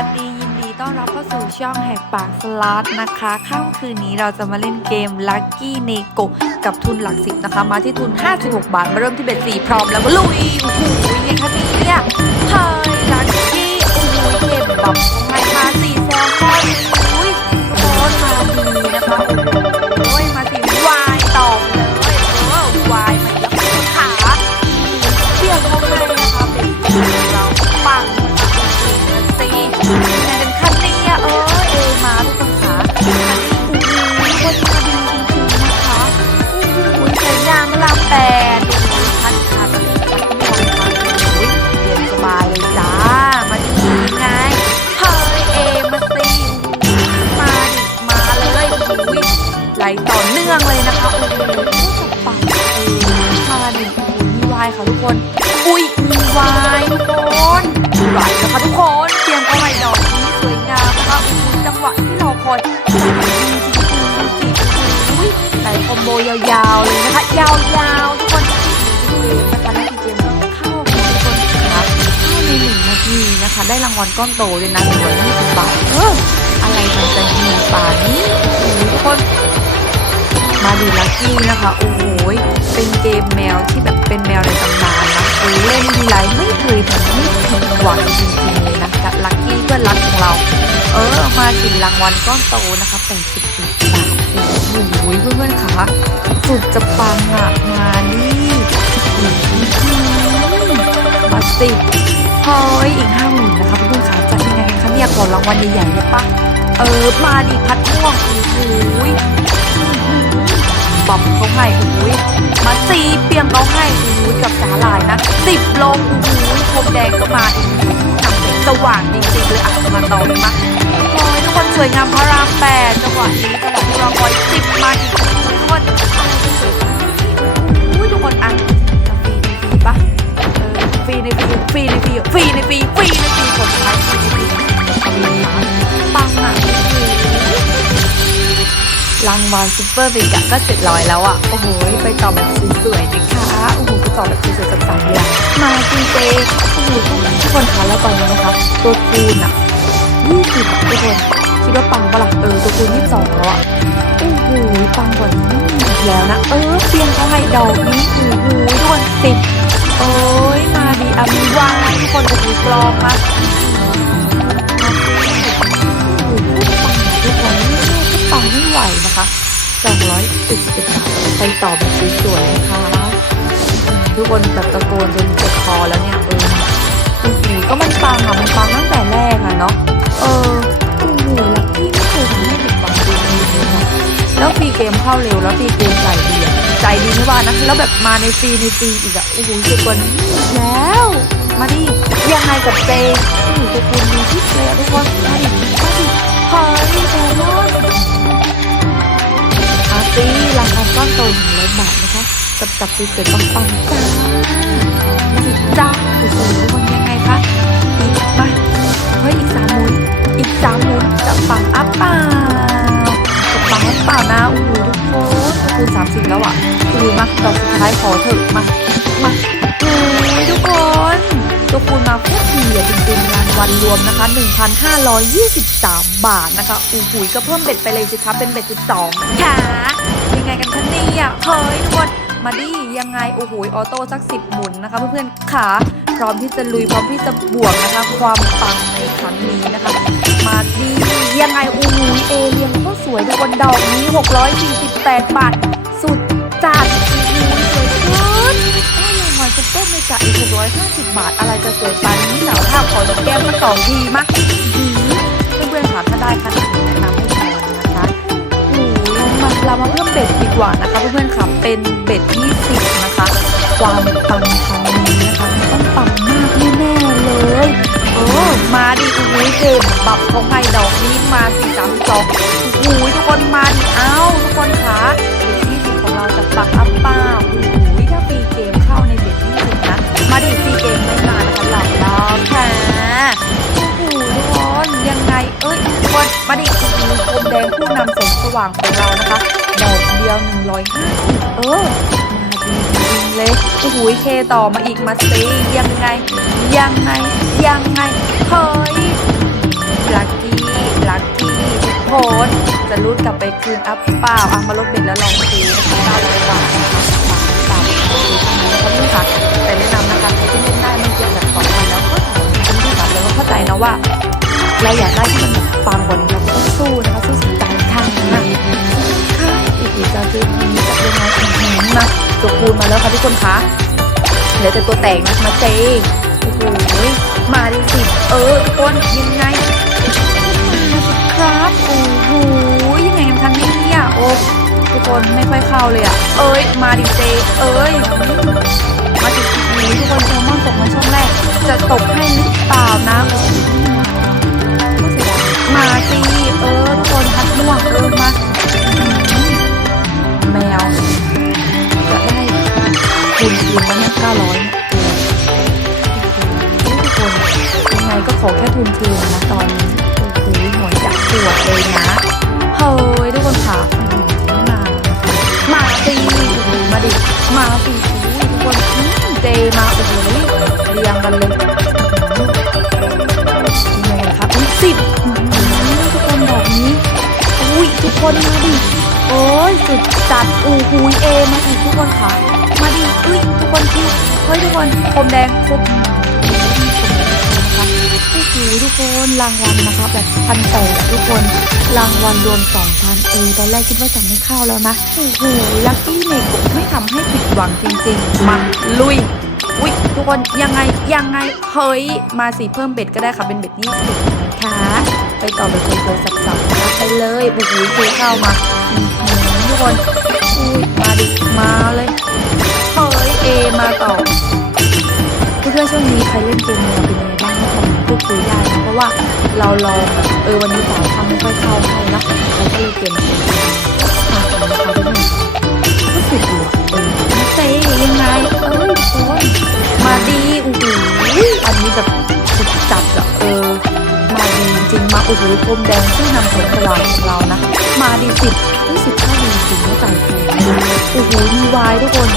วัสดียินดีต้อนรับเข้าสู่ช่องแหกปากสล็อตนะคะค่ำคืนนี้เราจะมาเล่นเกม Lucky n e g o กับทุนหลักสิบนะคะ มาที่ทุน 56 บาท มาเริ่มที่เบ็ดสีพร้อมแล้วก็ลุยโอ้โหยังคะเนี่ยเฮ้ยลักกี้โอ้โหเกมแบบทำไมมาสี่แซมบอน ต่อเนื่องเลยนะคะโอ้โหจะปังเออมาดิโอ้โหมีวายค่ะทุกคน อุ้ยมีวายทุกคนมีวายนะคะทุกคนเตรียมเอาไว้ดอกนี้สวยงามนะคะโอ้โหจังหวะที่เราคอยจังหวะดีจริงๆดูสิอุ้ยไหลคอมโบยาวๆเลยนะคะยาวๆทุกคนเกมนะคะนาทีเกมก็เข้าทุกคนค่ะเข้าในหนึ่งนาทีนะคะ ได้รางวัลก้อนโตเลยนะหนึ่งร้อยยี่สิบบาทเอออะไรมันจะเงินป่านนี้ทุกคน มาดีลักกี้นะคะ โอ้โหยเป็นเกมแมวที่แบบเป็นแมวในตำนานนะเออเล่นทีไรไม่เคยทำไม่ผิดหวังจริงๆเลยนะกับลักกี้เพื่อนรักของเรา เออมาถึงรางวัลก้อนโตนะคะแปดสิบสี่บาทโอ้โหเพื่อนๆค่ะสุดจะปังอะมานี่มาสิเฮ้ยอีกห้าหมื่นนะคะเพื่อนๆค่ะจะยังไงคะเนี่ยขอรางวัลใหญ่ๆเลยปะเออมาดิพัดม่วงโอ้โห ให้อุ้ยมาสีเปียงเขาให้อุ้ยกับสาหร่ายนะสิบโลยุ้ยพรมแดงก็มาอีกหนังเป็นสว่างจริงๆเลยอะมาต่อเลยมาโอ้ยทุกคนสวยงามพระรามแปดจังหวะนี้จังหวะที่เราคอยสิบมาอี รางวัลซุปเปอร์เบกะก็เจ็ดร้อยแล้วอะ โอ้โห ไปต่อแบบสวยๆนะคะ โอ้โหไปต่อแบบสวยๆกับสามอย่างมาจีเจโอ้โหทุกคนคะแล้วตอนนี้นะคะ ตัวคูณอะยี่สิบทุกคนคิดว่าปังปะล่ะเออตัวคูณยี่สิบสองแล้วอะโอ้โหปังกว่านี้อีกแล้วนะ เออเพียงเขาให้ดอกนี้โอ้โหทุกคนสิบโอ้ยมาดีอะมีวายทุกคนโอ้โหกลองมา ไหวนะคะ271บาทไปต่อแบบสวยๆนะคะทุกคนแบบตะโกนจนเจ็บคอแล้วเนี่ยเออโอ้โหก็มันปังอะมันปังตั้งแต่แรกอะเนาะเออโอ้โหลักกี้ไม่เคยทำให้ผิดหวังจริงเลยนะแล้วฟรีเกมเข้าเร็วแล้วฟรีเกมใจดีใจดีไม่ว่านะแล้วแบบมาในฟรีในฟรีอีกอะโอ้โหเจ็บกว่านี้แล้วมาดิยังไงกับเจโอ้โหจะคุณมีที่เจทุกคนมาดิมาดิเฮ้ยแซมอนอา หนึ่งร้อยบาทนะคะกับจับสวยๆปังๆจ้าสิจ้าสวยๆทุกคนยังไงคะอีกมาเฮ้ยอีกสามหมุนอีกสามหมุนจะปังอัพเปล่าจะปังอัพเปล่านะโอ้โหทุกคนคูณสามสิบแล้วอะดูมาดอกสุดท้ายขอเถอะมามาโอ้ยทุกคน ตัวคูณมาโคตรดีอะจริงๆรางวัลรวมนะคะ 1,523 บาทนะคะอู้หูยก็เพิ่มเบ็ดไปเลยสิคะเป็นเบ็ด 12 ค่ะ ยังไงกันคะเนี่ยเฮ้ยทุกคนมาดิยังไงโอ้โหยออโต้สัก 10 หมุนนะคะเพื่อนๆขาพร้อมที่จะลุยพร้อมที่จะบวกนะคะ ความปังในครั้งนี้นะคะ มาดิยังไงโอ้โหยเอเลียงก็สวยทุกคนดอกนี้ 648 บาท สุดจัด ลซุปเปอร์เมกะอีก650บาท อะไรจะสวยปานนี้สาวท่าขอดอกแก้มมาสองทีมะเพื่อนๆค่ะถ้าได้ขนนี้แนะนำให้แชร์นะคะโอ้ยมาเรามาเพิ่มเบ็ดดีกว่านะคะเพื่อนๆค่ะเป็นเบ็ด20นะคะ ความปังครั้งนี้นะคะมันต้องปังมากแน่ๆเลยโอ้มาดิโอ้โหเกมบับเขาให้ดอกนี้มาสี่สามสอง สงสว่งของเรานะคะดอกเดียว150เออมาดีจริงๆเลยโอ้โหเคต่อมาอีกมาซียังไง ยังไง ยังไง เฮ้ยคนจะรูดกลับไปคืนอัพเปล่าอะมาลดเบ็ดแล้วลองซื้อนะคะ900บาทสามสามซื้อทาดีนะครับนี่ค่ะแต่แนะนำนะคะใครที่เล่นได้ไม่เกินแบบสองวันแล้วก็ขอคุณที่ถามเลยว่าเข้าใจนะว่า เราอยากได้ที่มันแบบปังกว่านี้เรา ตัวคูณมาแล้วค่ะทุกคนคะเหลือแต่ตัวแตกนะมาเจโอ้โหมาดิสิเออทุกคนยังไงมาสิครับโอ้โหยังไงกันคะเนี่ยโอ้ทุกคนไม่ค่อยเข้าเลยอะเอ้ยมาดิเจเอ้ยมาติดทีนี้ทุกคนแซลมอนตกมาช่องแรก จะตกให้หรือเปล่านะโอ้เสียดายมาสิ คืนคืนมาเนี่ยเก้าร้อยทุกคนยังไงก็ขอแค่ทุนคืนนะตอนนี้โอ้โหหัวจักปวดเลยนะเฮ้ยทุกคนค่ะมามาสิโอ้โหมาดิมาสิอุ้ยทุกคนอื้อเจมาโอ้โหเรียงกันเลยยังไงครับสิบทุกคนแบบนี้อุ้ยทุกคนมาดิโอ้ยสุดจัดอูหูยเอมาอีกทุกคนค่ะ คนคิวเฮ้ยทุกคนคมแดงคมนะคะโอ้โหทุกคนรางวัลนะคะแบบพันแปดทุกคนรางวัลรวมสองพันเออตอนแรกคิดว่าจะไม่เข้าแล้วนะโอ้โหลัคกี้เมกไม่ทำให้ผิดหวังจริงๆมาลุยอุ้ยทุกคนยังไงยังไงเฮ้ยมาสิเพิ่มเบ็ดก็ได้ค่ะเป็นเบ็ดยี่สิบนะคะไปต่อไปคุยโทรศัพท์สาวนะไปเลยโอ้โหคุยเข้ามาอื้อหือทุกคนอุ้ยมาดิมาเลย เฮ้ยเอมาต่อเพื่อนๆช่วงนี้ใครเล่นเกมแนวเป็นยังไงบ้างก็คอมเมนต์พูดคุยได้นะเพราะว่าเราลองแบบเออวันนี้สาวทำไม่ค่อยเข้าให้นะเราก็เลยเปลี่ยนเป็นทางของนะคะทุกคนก็สุดอยู่เออเซ่ยังไงเอ้ยทุกคนมาดีโอ้โหอันนี้แบบสุดจัดอะเออมาดีจริงมาโอ้โหพรมแดงที่นำแสงสว่างของเรานะ มาดีสิบ รู้สึกเข้าดีจริงไม่ใจแข็งโอ้โหมีวายทุกคน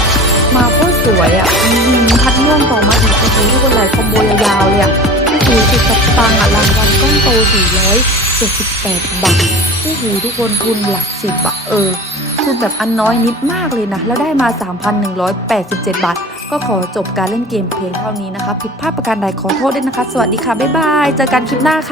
มาโคตรสวยอะอืมพัดม่วงต่อมาอีกโอ้โหทุกคนหลายคอมโบยาวๆเลยอะโอ้โหสุดกับตังอะรางวัลก้อนโตสี่ร้อยเจ็ดสิบแปดบาทโอ้โหทุกคนทุนหลักสิบอะเออทุนแบบอันน้อยนิดมากเลยนะ แล้วได้มา 3,187 บาท ก็ขอจบการเล่นเกมเพียงเท่านี้นะคะ ผิดพลาดประการใดขอโทษด้วยนะคะ สวัสดีค่ะ บ๊ายบาย เจอกันคลิปหน้าค่ะ